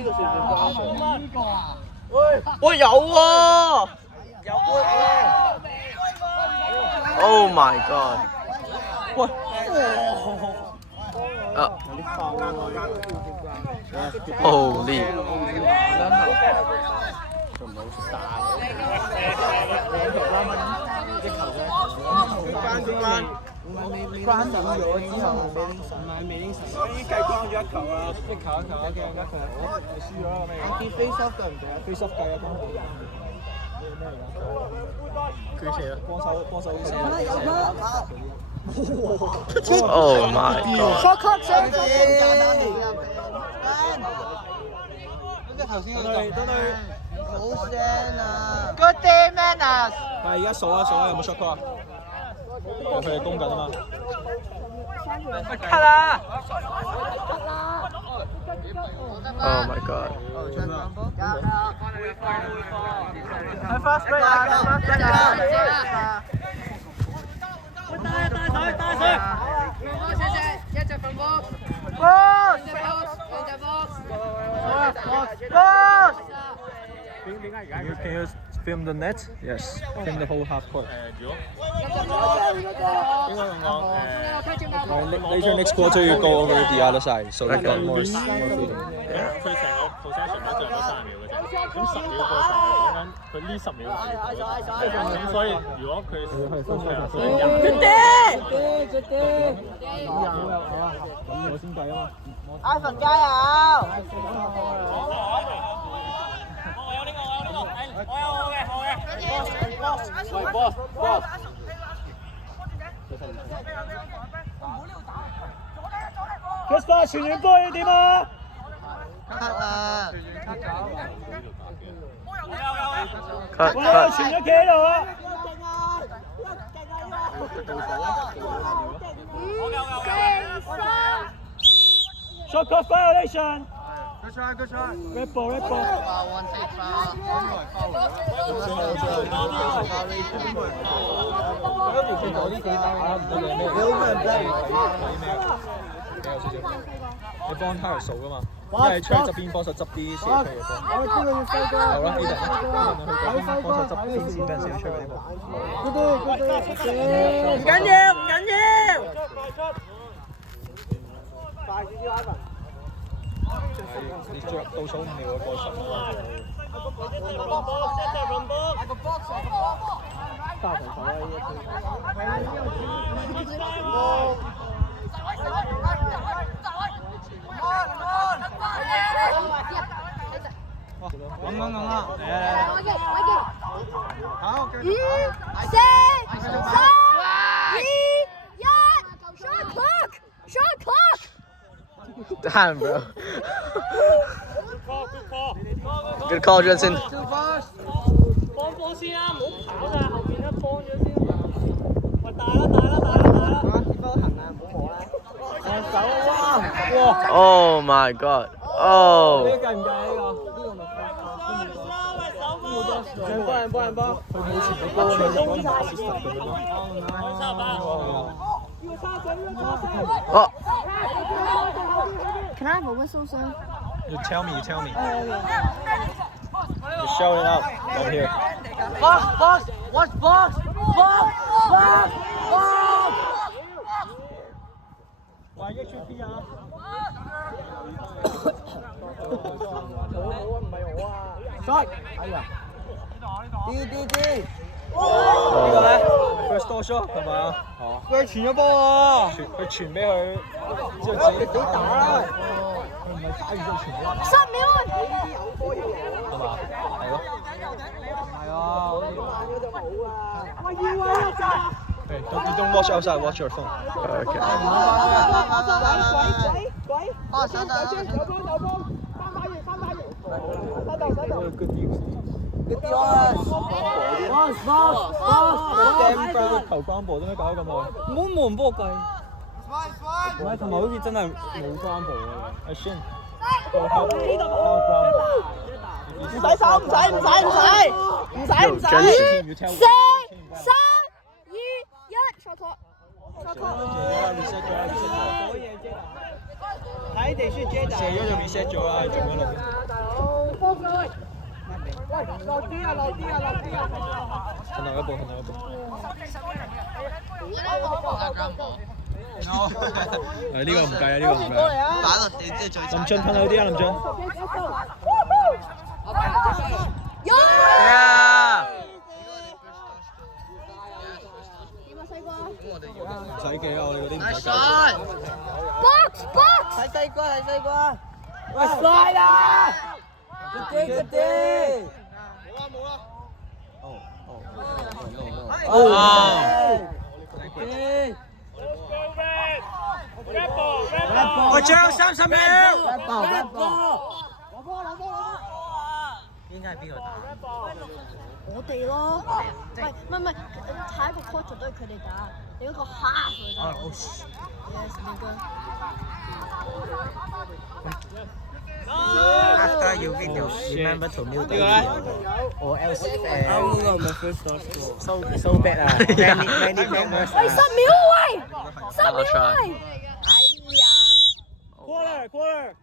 呢個算唔算關數？呢個啊？喂有喎，有杯！Oh my god！喂，啊！Holy！關咗之後，唔係未應神，已經計關咗一球啦。一球，你輸咗啦咩？我見 face off 對唔對啊？face off 計啊，幫佢射啊！幫手射。Oh my god！ shot cut 上嚟。頭先嗰個好聲啊 ！Good day, Manners。但係而家數下有冇 shot call 啊？佢哋攻緊啊嘛。cut 啦 Oh my god！ 係 fast break 啊！帶水！一隻粉波， boss 兩隻波， boss。 Can you film the net? Yes. Film the whole half court. 應該咁講 Later next quarter you go over the other side, so you got more freedom. 佢成個 possession 咧就係得30秒嘅啫，咁10秒過程係講緊佢呢10秒咁所以如果佢我先計啊嘛。Ivan 加油！Chris 傳完波要點啊？ cut 啊！ Cut 喂， cut！ 傳咗企喺度啊！ Shot clock violation. Good try, good try. Red ball, red ball. One take foul. 你幫 Tyler 數㗎嘛？因為出側邊幫手執啲射出嘅波。好啦 ，Aiden 去嗰邊幫手執邊線俾人射出嗰啲波。唔緊要，唔緊要。快啲，Ivan。你着倒數5秒嘅過程。大場球啦呢一咁啦，好，五、四、3、2、1 ，shot clock，shot clock。 Damn, bro. Good call, Johnson. 幫波先啊，唔好跑曬後邊啦，幫咗先。喂，大啦！Oh my god. Oh. 計唔計呢個？人幫。佢冇前個波，佢就講馬斯特咁樣。Oh. Can I have a whistle, sir? You tell me. You shout it out down here. Boss, watch boss. 喂，一出啲啊！Shot！哎呀！呢個咧 ，first door shot 係咪啊？哦。佢傳咗波喎！佢傳俾佢，之後自己打啦。佢唔係打完之後傳俾人。10秒。係嘛？係咯。係啊！Hey, don't watch outside. Watch your phone. Okay. Good news. 投關步，點解搞咗咁耐？冇人幫我計。唔係，同埋好似真係冇關步啊！阿孫，唔使手，唔使。 Yo, Johnson. 4、3、2、1 ，shot clock。睇地書 J 射咗就 reset 咗啦，中咗啦。向後一步，向後一步。呢個唔計啊，呢個唔計。打落地即係最林俊噴好啲啊，林俊。唔使記啊，我哋嗰啲唔使計。Box box。睇西瓜，睇西瓜。喂，slide 啦！Good day。我仲有30秒。應該係邊個打？我哋咯，唔係，下一個 quarter 都係佢哋打，你嗰個 half 嚟打。Yes， 邊個？After you video, remember to mute the video, or else so bad 啊！Many members。喂，10秒喂，10秒喂。哎呀！ Quarter。